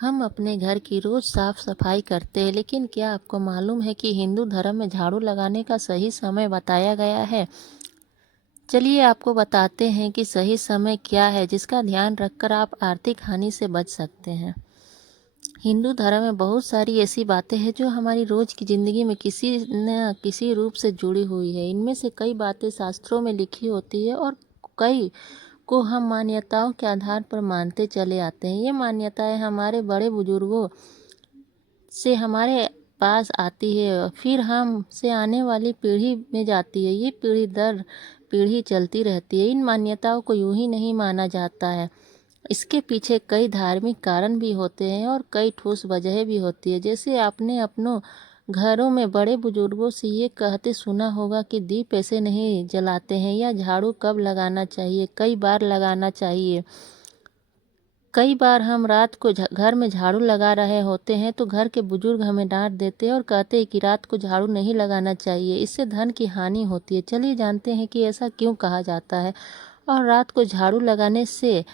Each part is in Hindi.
हम अपने घर की रोज़ साफ सफाई करते हैं, लेकिन क्या आपको मालूम है कि हिंदू धर्म में झाड़ू लगाने का सही समय बताया गया है। चलिए आपको बताते हैं कि सही समय क्या है जिसका ध्यान रखकर आप आर्थिक हानि से बच सकते हैं। हिंदू धर्म में बहुत सारी ऐसी बातें हैं जो हमारी रोज़ की ज़िंदगी में किसी न किसी रूप से जुड़ी हुई है। इनमें से कई बातें शास्त्रों में लिखी होती है और कई को हम मान्यताओं के आधार पर मानते चले आते हैं। ये मान्यताएं हमारे बड़े बुजुर्गों से हमारे पास आती है, फिर हम से आने वाली पीढ़ी में जाती है। ये पीढ़ी दर पीढ़ी चलती रहती है। इन मान्यताओं को यूं ही नहीं माना जाता है। इसके पीछे कई धार्मिक कारण भी होते हैं और कई ठोस वजह भी होती है। जैसे आपने अपनों घरों में बड़े बुजुर्गों से ये कहते सुना होगा कि दीप ऐसे नहीं जलाते हैं, या झाड़ू कब लगाना चाहिए, कई बार लगाना चाहिए। कई बार हम रात को घर में झाड़ू लगा रहे होते हैं तो घर के बुजुर्ग हमें डांट देते हैं और कहते हैं कि रात को झाड़ू नहीं लगाना चाहिए, इससे धन की हानि होती है। चलिए जानते हैं कि ऐसा क्यों कहा जाता है और रात को झाड़ू लगाने से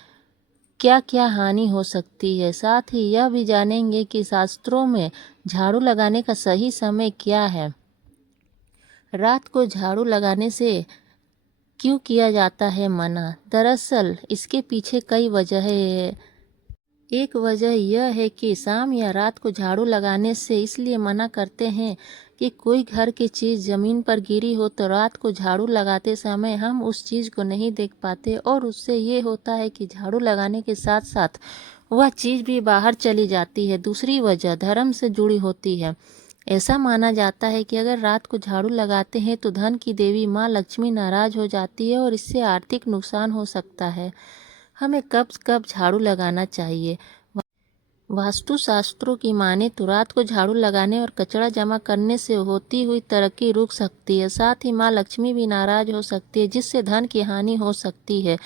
क्या क्या हानि हो सकती है। साथ ही यह भी जानेंगे कि शास्त्रों में झाड़ू लगाने का सही समय क्या है। रात को झाड़ू लगाने से क्यों किया जाता है मना। दरअसल इसके पीछे कई वजह है। एक वजह यह है कि शाम या रात को झाड़ू लगाने से इसलिए मना करते हैं कि कोई घर की चीज़ ज़मीन पर गिरी हो तो रात को झाड़ू लगाते समय हम उस चीज़ को नहीं देख पाते और उससे ये होता है कि झाड़ू लगाने के साथ साथ वह चीज़ भी बाहर चली जाती है। दूसरी वजह धर्म से जुड़ी होती है। ऐसा माना जाता है कि अगर रात को झाड़ू लगाते हैं तो धन की देवी माँ लक्ष्मी नाराज हो जाती है और इससे आर्थिक नुकसान हो सकता है। हमें कब कब झाड़ू लगाना चाहिए। वास्तु शास्त्रों की माने तो रात को झाड़ू लगाने और कचरा जमा करने से होती हुई तरक्की रुक सकती है। साथ ही माँ लक्ष्मी भी नाराज हो सकती है, जिससे धन की हानि हो सकती है।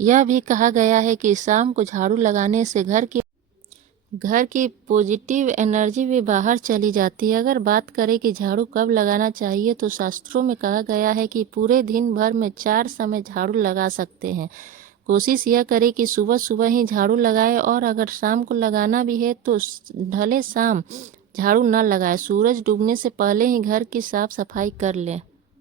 यह भी कहा गया है कि शाम को झाड़ू लगाने से घर की पॉजिटिव एनर्जी भी बाहर चली जाती है। अगर बात करें कि झाड़ू कब लगाना चाहिए तो शास्त्रों में कहा गया है कि पूरे दिन भर में 4 समय झाड़ू लगा सकते हैं। कोशिश यह करें कि सुबह सुबह ही झाड़ू लगाएं और अगर शाम को लगाना भी है तो ढले शाम झाड़ू न लगाएं। सूरज डूबने से पहले ही घर की साफ सफाई कर लें।